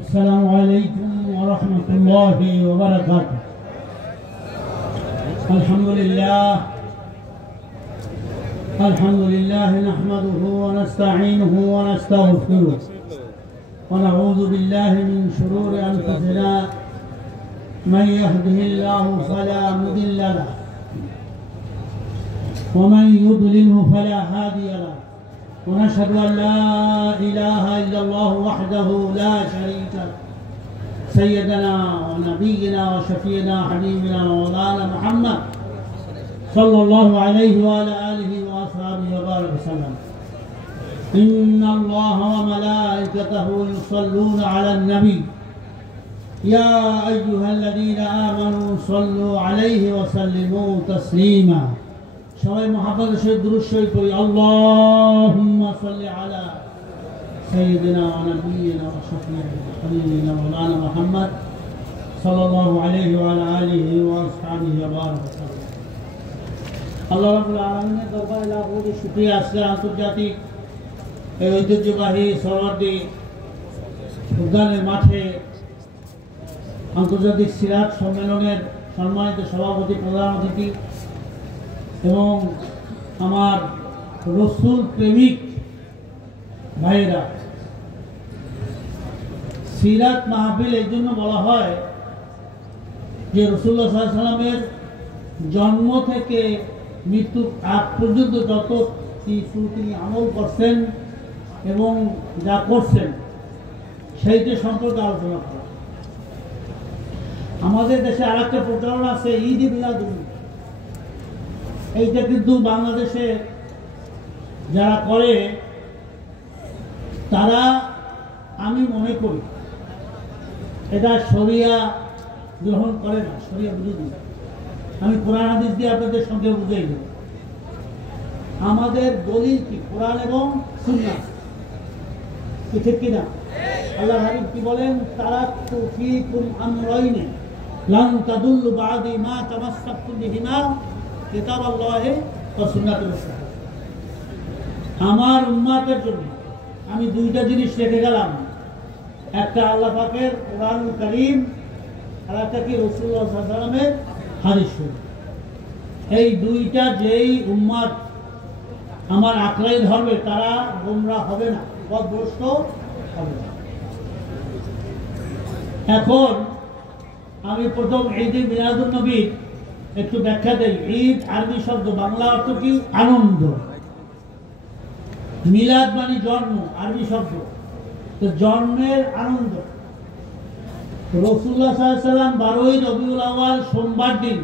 السلام عليكم ورحمة الله وبركاته. الحمد لله نحمده ونستعينه ونستغفره ونعوذ بالله من شرور أنفسنا، من يهده الله فلا مضل له ومن يضلله فلا هادي له، ونشهد أن لا إله إلا الله وحده لا شريك له، سيدنا ونبينا وشفينا حبيبنا مولانا محمد صلى الله عليه وعلى آله وأصحابه وبارك وسلم. إن الله وملائكته يصلون على النبي يا أيها الذين آمنوا صلوا عليه وسلموا تسليما. সবাই মুহাম্মদের সাথে দুরূদ শরীফ পড়ি। আল্লাহুম্মা সাল্লি আলা সাইয়্যিদিনা ওয়া নাবিয়িনা ওয়া শাফিঈনা হাবিবিনা মাওলানা মুহাম্মদ সাল্লাল্লাহু আলাইহি ওয়া আলা আলিহি ওয়া আসহাবিহি ওয়া বারাক ওয়াসাল্লাম। আল্লাহ রাব্বুল আলামিনের দরবারে লাখ কোটি শুকরিয়া। আজকে আন্তর্জাতিক এই ঐতিহ্যবাহী সরোয়ার্দী উদ্যানের মাঠে আন্তর্জাতিক সিরাত সম্মেলনের সম্মানিত সভাপতি, প্রধান অতিথি এবং আমার রসুল প্রেমিক ভাইয়েরা, সিরাত মাহফিল এই জন্য বলা হয় যে রাসূলুল্লাহ সাল্লাল্লাহু আলাইহি ওয়াসাল্লামের জন্ম থেকে মৃত্যুর আগ পর্যন্ত যত তিনি আমল করছেন এবং যা করছেন সেইটা সম্পর্কে আলোচনা করা। আমাদের দেশে আর একটা প্রচলন আছে ঈদ-ই মিলাদুন্নবী। এইটা কিন্তু বাংলাদেশে যারা করে তারা, আমি মনে করি এটা শরিয়া গ্রহণ করে না, শরিয়া বিরোধী। আমি কোরআন হাদিস দিয়ে আপনাদের সঙ্গে বুঝাই দেব। আমাদের দলিল কি? কোরআন এবং সুন্নাহ, ঠিক কিনা? আল্লাহ হাবিব কি বলেন? তারাকতু ফীকুম আমরাইনি লান তাদুল্লু বা'দি মা তামাসসাকতুম বিহিমা কিতাবাল্লাহি ওয়া সুন্নাতুর রাসূল। আমার উম্মতের জন্য আমি দুইটা জিনিস রেখে গেলাম, একটা আল্লাহ পাকের কোরআনুল কারীম আর একটা কি রাসূলুল্লাহ সাল্লাল্লাহু আলাইহি ওয়াসাল্লামের হাদিস শরীফ। এই দুইটা যেই উম্মত আমার আঁকড়াই ধরবে তারা গোমরাহ হবে না, পথভ্রষ্ট হবে না। এখন আমি প্রথম ঈদ-ই মিলাদুন্নবী একটু ব্যাখ্যা দেই। ঈদ আরবি শব্দ, বাংলা অর্থ কি? আনন্দ। মিলাদ মানে জন্ম, আরবি শব্দ। তো জন্মের আনন্দ। রাসূলুল্লাহ সাল্লাল্লাহু আলাইহি ওয়াসাল্লাম 12ই রবিউল আউয়াল সোমবার দিন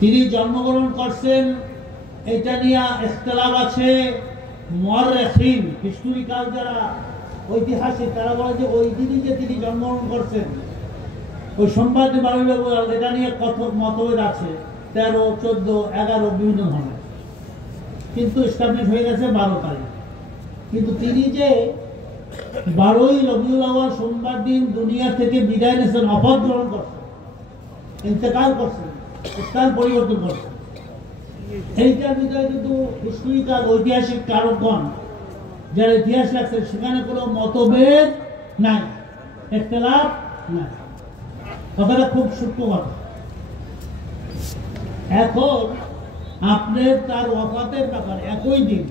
তিনি জন্মগ্রহণ করছেন। এটা নিয়ে ইখতিলাফ আছে। মুআররিখিন, হিস্টোরিক্যাল যারা ঐতিহাসিক, তারা বলে যে ওই দিনই যে তিনি জন্মগ্রহণ করছেন, ওই সোমবার দিন 12ই রবিউল আউয়াল, এটা নিয়ে কত মতভেদ আছে। 13, 14, 11 বিভিন্ন ধরনের, কিন্তু এস্টাবলিশ হয়ে গেছে 12 তারিখ। কিন্তু তিনি যে 12ই রবিউল আউয়াল সোমবার দিন দুনিয়া থেকে বিদায় নিয়েছেন, অপর গ্রহণ করছেন, ইন্তেকাল করছেন, স্থান পরিবর্তন করছেন, এইটার ভিতরে কিন্তু হিস্টোরিক্যাল ঐতিহাসিক কারকগণ যারা ইতিহাস লাগছে সেখানে কোনো মতভেদ নাই, ইখতিলাফ নাই। কথাটা খুব সূক্ষ্ম কথা। এখন আপনার তার ওয়াফাতের ব্যাপারে একই দিন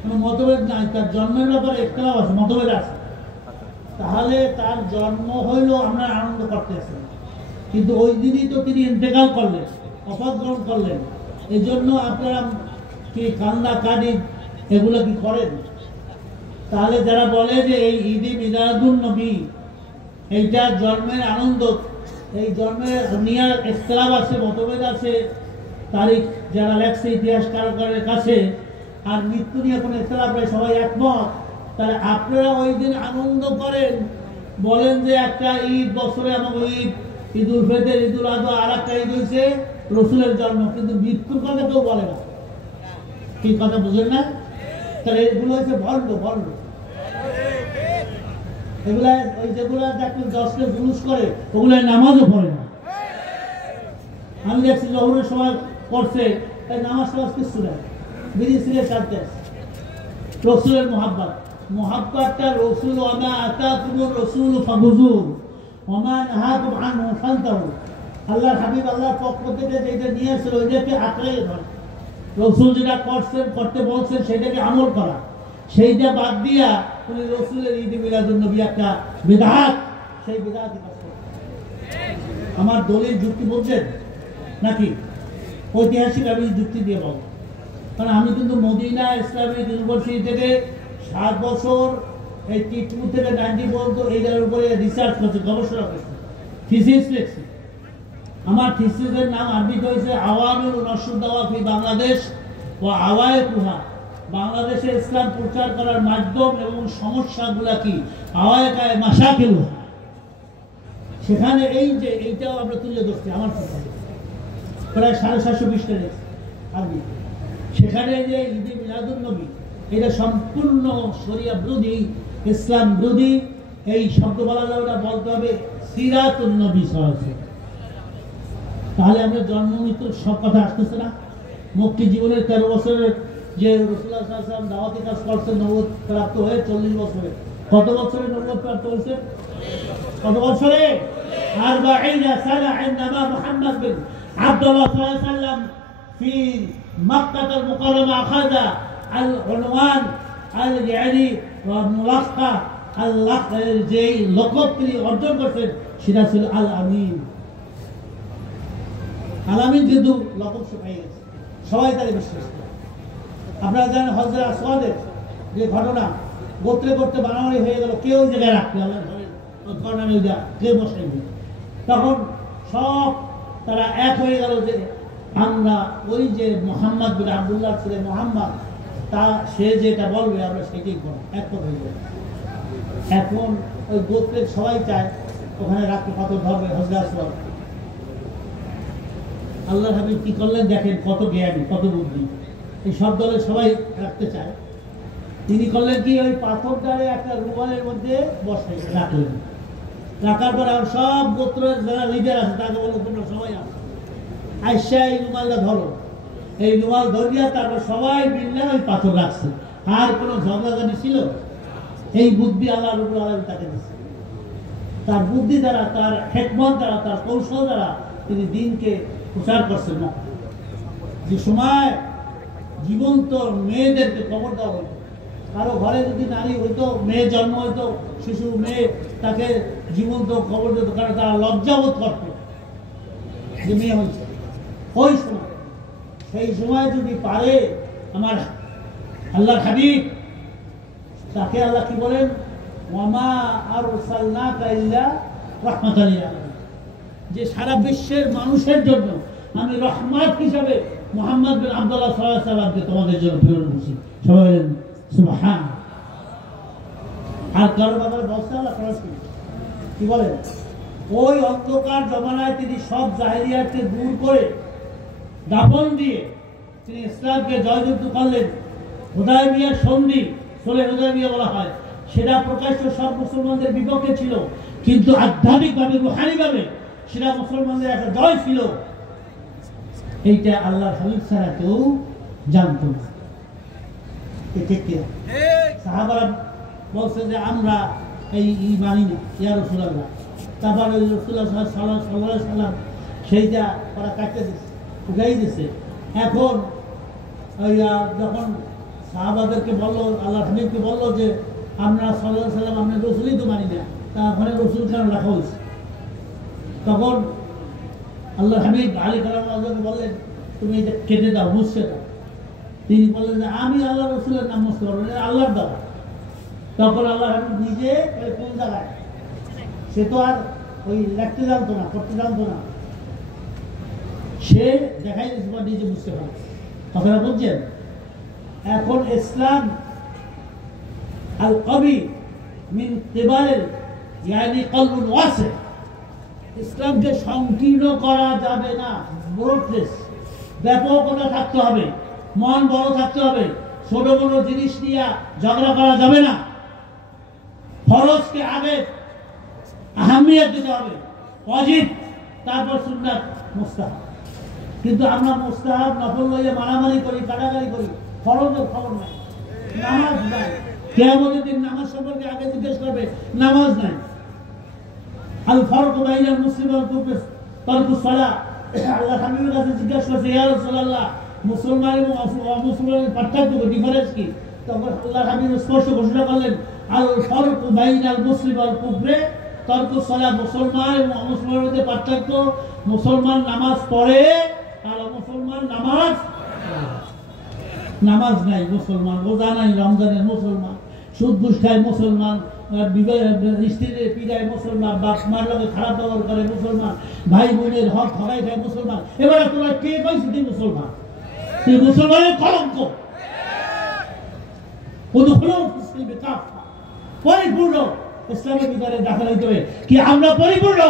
কোনো মতভেদ নাই, তার জন্মের ব্যাপারে ইখতিলাফ আছে, মতভেদ আছে, তাহলে তার জন্ম হইলেও আমরা আনন্দ করতেছি। কিন্তু ওই দিনই তো তিনি ইন্তেকাল করলেন, ওফাত গ্রহণ করলেন। এই জন্য আপনারা কি কান্না কাঁদি এগুলো কি করেন? তাহলে যারা বলে যে এই ঈদ-ই মিলাদুন্নবী এইটা জন্মের আনন্দ, এই জন্মের নিয়ে ইখতিলাফ আছে, মতভেদ আছে, তারিখ যারা লেখছে ইতিহাসকারদের কাছে, আর মৃত্যু নিয়ে কোনো ইখতিলাফ নেই, সবাই একমত। তাহলে আপনারা ওই দিন আনন্দ করেন, বলেন যে একটা ঈদ বছরে আমাকে ঈদ, ঈদুল ফিতর, ঈদুল আযহা, আর একটা ঈদ হয়েছে রসুলের জন্ম, কিন্তু মৃত্যুর কথা কেউ বলে না। কি কথা বুঝেন না? তাহলে এগুলো হচ্ছে ভণ্ড। এগুলা ওই যেগুলা দেখবেন দশকে জুলুস করে, ওগুলো নামাজও পড়ে না। আমি দেখছি জহুরের সময় করছে, তাই নামাজ টামাজ কিছু নেই, বিড়ি সিগারেট টানতে, রসুলের মোহাব্বত। মুহাব্বতটা রাসূল ওয়া মা আতাকুমুর রাসূল ফাখুযু ওয়া মা নাহাকুম আনহু ফান্তাহু। আল্লাহর হাবিব আল্লাহর পক্ষ থেকে যেটা নিয়ে আসছে ওইটাকে আঁকড়ে ধরা, রাসূল যেটা করছেন করতে বলছেন সেটাকে আমল করা। সেইটা বাদ দিয়া তুমি রাসূলের ঈদ মিলাদুন নবী একটা বিদআত, সেই বিদআত কাজ করো। আমার দলিল যুক্তি বলছেন নাকি ঐতিহাসিক আমি যুক্তি দিয়ে বলবো, কারণ আমি কিন্তু মদিনা ইসলামিক ইউনিভার্সিটি থেকে 7 বছর 82 থেকে 90 পর্যন্ত এইটার উপরে রিসার্চ করছি, গবেষণা করছি, থিসিস লিখছি। আমার থিসিসের নাম আরবিতে হয়েছে আওয়ামিল নশর দাওয়া ফি বাংলাদেশ ও আওয়ায়েকুহা, বাংলাদেশে ইসলাম প্রচার করার মাধ্যম এবং সমস্যাগুলা কি, আওয়ায়েকায়ে মাশাকিল। সেখানে এই যে এইটাও আমরা তুলে ধরছি আমার প্রায় 750 পৃষ্ঠা আরবি। সেখানে যে ঈদে মিলাদুন নবী এটা সম্পূর্ণ শরিয়া বিরোধী, ইসলাম বিরোধী। এই শব্দ বলা যাবে না, বলতে হবে সিরাতুন নবী সাল্লাল্লাহু আলাইহি ওয়াসাল্লাম। তাহলে আমরা জন্ম মৃত্যুর সব কথা আসতেছে না। মক্কি জীবনের 13 বছরের যে রাসূলুল্লাহ সাল্লাল্লাহু আলাইহি ওয়াসাল্লাম দাওয়াতি কাজ করছেন, নবুয়ত প্রাপ্ত হয়ে 40 বছরে, কত বছরে নবুয়ত প্রাপ্ত হয়েছে? কত বছরে? 40 সানা عندما محمد بن عبد الله صلى الله عليه وسلم في مكة المكرمة أخذ العنوان يعني ملقب যে লকব তিনি অর্জন করছেন সেটা ছিল আল আমিন। আল আমিন কিন্তু লকব পেয়ে গেছে, সবাই তাকে বিশ্বাস করে। আপনারা জানেন হযরত আসওয়াদের যে ঘটনা, গোত্রে গোত্রে বানাবাড়ি হয়ে গেল, কেউ ওই জায়গায় রাখতে হবে কে বসে, তখন সব তারা এক হয়ে গেল যে আমরা ওই যে মুহাম্মদ বিন আব্দুল্লাহ ছেলে মুহাম্মদ, তা সে যেটা বলবে আমরা সেটাই করব, এক কথা হয়ে যাবে। এখন ওই গোত্রের সবাই চায় ওখানে রাখতে, কত ধরবে হযরত আসওয়াদ। আল্লাহর হাবিব কি করলেন দেখেন, কত জ্ঞানী, কত বুদ্ধি। এই সব দলের সবাই রাখতে চায়, তিনি করলেন কি, ওই পাথরটারে একটা রুমালের মধ্যে বসে রাখলেন। রাখার পর আর সব গোত্রের যারা লিডার আছে তাকে বললো তোমরা সবাই আসো, আইসা এই রুমালটা ধরো। এই রুমাল ধরিয়া তারপর সবাই মিললে ওই পাথর রাখছে। আর কোনো ঝগড়াঝাটি ছিল? এই বুদ্ধি আল্লাহ রাব্বুল আলামিন তাকে দিচ্ছে। তার বুদ্ধি দ্বারা, তার হিকমত দ্বারা, তার কৌশল দ্বারা তিনি দিনকে প্রচার করছেন না। যে সময় জীবন্ত মেয়েদেরকে কবর দেওয়া হতো, কারো ঘরে যদি নারী হইতো, মেয়ে জন্ম হইতো, শিশু মেয়ে, তাকে জীবন্ত কবর দিত, কারণ তারা লজ্জাবোধ করত যে মেয়ে হয়েছে। ওই সময়, সেই সময় যদি পারে আমার আল্লাহর হাবিব, তাকে আল্লাহ কি বলেন, ওয়ামা আরসালনাকা ইল্লা রাহমাতাল লিল আলামিন, যে সারা বিশ্বের মানুষের জন্য আমি রহমত হিসাবে মুহাম্মদ বিন আব্দুল্লাহ সাল্লাল্লাহু আলাইহি ওয়াসাল্লামকে তোমাদের জন্য প্রেরণ করেছি। সবাই বলেন সুবহান। আর কারো ব্যাপারে বলছে আল্লাহ কি বলেন, ওই অন্ধকার জমানায় তিনি সব জাহেলিয়াতকে দূর করে দাফন দিয়ে তিনি ইসলামকে জয়যুক্ত করলেন। হুদায়বিয়ার সন্ধি, সুলহ হুদায়বিয়া বলা হয়, সেটা প্রকাশ্য সব মুসলমানদের বিপক্ষে ছিল, কিন্তু আধ্যাত্মিকভাবে, রুহানিভাবে সেটা মুসলমানদের একটা জয় ছিল। এইটা আল্লাহর হাবিব ছাড়া কেউ জানতো না। সাহাবারা বলছে যে আমরা এই মানি না, ইয়া রাসূলুল্লাহ। তারপর ওই রাসূলুল্লাহ সাল্লাল্লাহু আলাইহি সাল্লাম সেইটা ওরা কাটতে দিচ্ছে, উঠাই দিচ্ছে। এখন ওই যখন সাহাবাদেরকে বললো, আল্লাহ হাবিবকে বললো যে আমরা সাল্লাল্লাহু আলাইহি সাল্লাম আমরা রসুলই তো মানি না, তা ওখানে রসুল কেন রাখা হয়েছে? তখন আল্লাহ হাবিব আলী কালামকে বললেন তুমি এটা কেটে দাও, মুছতে দাও। তিনি বললেন যে আমি আল্লাহ রসুলের নাম মুছতে পারবো না, আল্লাহর দেওয়া। তখন আল্লাহ হাবিব নিজে কোন জায়গায়, সে তো আর ওই লিখতে জানতো না, করতে জানতো না, সে দেখাই দিচ্ছে বা নিজে বুঝতে পারে। কথাটা বুঝছেন? এখন ইসলাম আল কবি মিন কিবারিল ইয়ানি কলবুন ওয়াসি, ইসলামকে সংকীর্ণ করা যাবে না, ব্রডনেস, ব্যাপকতা থাকতে হবে, মন বড় থাকতে হবে, ছোট বড় জিনিস নিয়ে ঝগড়া করা যাবে না। ফরজকে আগে আহমিয়ত দিতে হবে, ওয়াজিব, তারপর সুন্নাত, মুস্তাহাব। কিন্তু আমরা মুস্তাহাব নফল লইয়ে মারামারি করি, কাটাকারি করি, ফরজের খবর নাই, নামাজ নাই, কিয়ামতের দিন নামাজ সম্পর্কে আগে জিজ্ঞেস করবে, নামাজ নাই। আল ফারকু বাইনাল মুসলিম ওয়াল কুফর তারকুস সালাহ। আল্লাহ হাবিবের কাছে জিজ্ঞাসা করছে, ইয়া রাসূলুল্লাহ, মুসলমান এবং অমুসলমানের পার্থক্য, ডিফারেন্স কি? তখন আল্লাহ হাবিব স্পষ্ট ঘোষণা করলেন, আল ফারকু বাইনাল মুসলিম ওয়াল কুফর তারকুস সালাহ। মুসলমান এবং অমুসলমানের মধ্যে পার্থক্য, মুসলমান নামাজ পড়ে আর অমুসলমান নামাজ নাই। মুসলমান রোজা নাই, রমজানের মুসলমান সুদ ঘুষ খায়, মুসলমান স্ত্রীর পিড়ায়, মুসলমান বাপ মার লগে খারাপ ব্যবহার করে, মুসলমান ভাই বোনের হক ঠগাই খায়, মুসলমান। এবারে তোমরা কে কইছে তুই মুসলমান? তুই মুসলমানের কলঙ্ক। পরিপূর্ণ ইসলামের ভিতরে দাখিল হইতে হবে। কি আমরা পরিপূর্ণ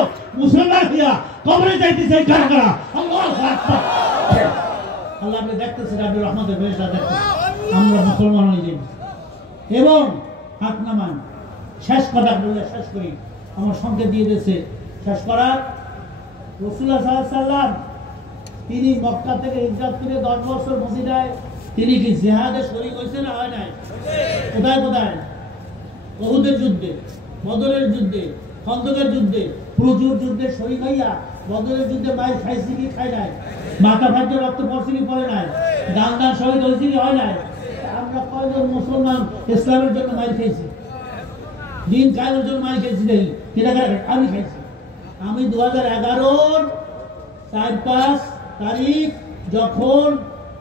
মুসলমান হইয়া কবরে যাইতে চাই কারা কারা? আল্লাহু আকবার। আল্লাহ আপনি দেখতেছেন, আপনি রহমতের ফেরেশতা দেখতেছেন, আমরা মুসলমান হয়ে যাই। এবং হাত নামান। শেষ কথা বলে শেষ করি, আমার সংকেত দিয়ে দিয়েছে শেষ করার। রাসূলুল্লাহ সাল্লাল্লাহু আলাইহি ওয়াসাল্লাম তিনি মক্কা থেকে হিজরত করে 10 বছর মদিনায়, তিনি কি জিহাদে শরীক হয়েছেন না হয় নাই? কোথায় কোথায়? উহুদের যুদ্ধে, বদরের যুদ্ধে, খন্দকের যুদ্ধে, প্রচুর যুদ্ধে শরীক হইয়া বদরের যুদ্ধে মাইর খাইছি কি খাই নাই? মাথা ফাটে রক্ত পড়ছে কি পড়ে নাই? দান দান শহীদ হয়েছে কি হয় নাই? আমরা কয়জন মুসলমান ইসলামের জন্য মাইর খাইছি, দিন কায়েমের জন্য মাইর খাইছি? দেখি আমি খাইছি। আমি 2011-র 4-5 তারিখ যখন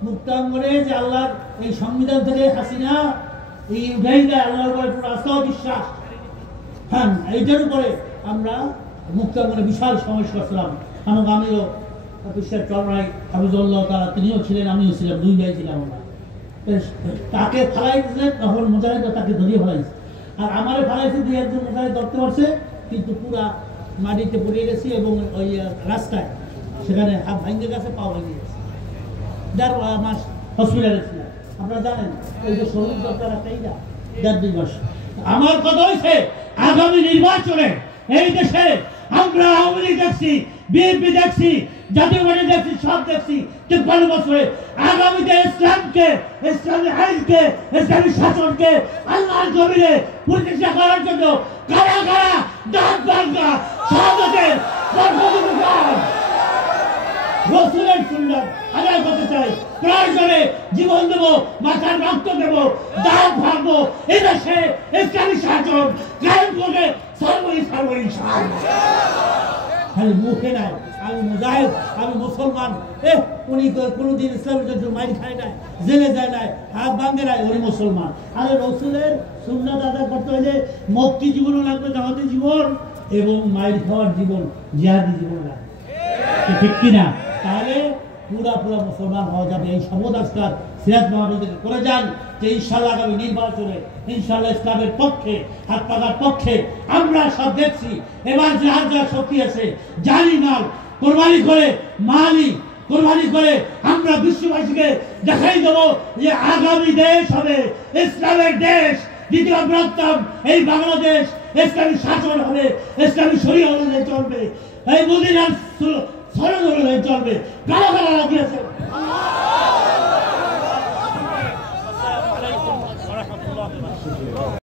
মুক্তাঙ্গনে যে আল্লাহর এই সংবিধান থেকে হাসিনা এই উঠাই দেয়, আল্লাহর উপরে পুরো আস্থা বিশ্বাস, হ্যাঁ, এইটার উপরে আমরা মুক্তাঙ্গনে বিশাল সমাবেশ করছিলাম। আমাকে আমিও বিশ্বের চরমাই হাফিজুল্লাহ তারা তিনিও ছিলেন, আমিও ছিলাম, 2 ভাই ছিলাম আমরা। তাকে ফালাইছিলেন, তখন মুজাহিদ তাকে ধরিয়ে ফেলাইছে, আর আমারে ফালাইছে 2-1 মুজাহিদ ধরতে পারছে, কিন্তু পুরা মাটিতে পড়ে গেছি এবং ওই রাস্তায় সেখানে হাত ভাঙে গেছে, পা ভেঙে গেছে। 1.5 মাস হসপিটালে ছিলাম। আপনারা জানেন এই যে শহীদ ডক্টর একটাই না 1.5 মাস। আমার কথা হয়েছে আগামী নির্বাচনে এই দেশে আমরা আওয়ামী লীগ দেখছি, বিএনপি দেখছি, জাতীয় পার্টি দেখছি, সব দেখছি। 53 বছরে আগামীতে ইসলামকে, ইসলামী আইনকে, ইসলামী শাসনকে আল্লাহর জমিনে প্রতিষ্ঠা করার জন্য কারা কারা দাঁত ভাঙা শাহাদাতের রাসূলের সুন্নাত আদায় করতে চাই, প্রয়োজনে জীবন দেব, মাথার রক্ত দেব, দাঁত ভাঙবো, এদেশে ইসলামী শাসন কায়েম করবে খালি মুখে নাই আমি মুজাহিদ, আমি মুসলমান। উনি কোনোদিন ইসলামের জন্য মাইর খায় নাই, জেলে যায় নাই, হাত ভাঙে নাই, উনি মুসলমান। আরে রসুলের সুন্নাত আদায় করতে হলে মুক্তি জীবনও লাগবে, জামাতি জীবন এবং মাইর খাওয়ার জীবন, জিহাদি জীবন লাগবে, ঠিক কিনা? তাহলে পুরা মুসলমান হওয়া যাবে। এই শপথ আজকাল সিরাজ মাহমুদ করে যান যে ইনশাআল্লাহ আগামী নির্বাচনে ইনশাআল্লাহ ইসলামের পক্ষে, হাত পাকার পক্ষে আমরা সব দেখছি। এবার যার শক্তি আছে, জানি মাল কোরবানি করে, মালি কোরবানি করে আমরা বিশ্ববাসীকে দেখাই দেবো যে আগামী দেশ হবে ইসলামের দেশ, দ্বিতীয় বৃহত্তম এই বাংলাদেশ ইসলামী শাসন হবে, ইসলামী শরীয়ত অনুযায়ী চলবে, এই মদিনার সনদ অনুযায়ী চলবে। কারা কারা রাজি আছে?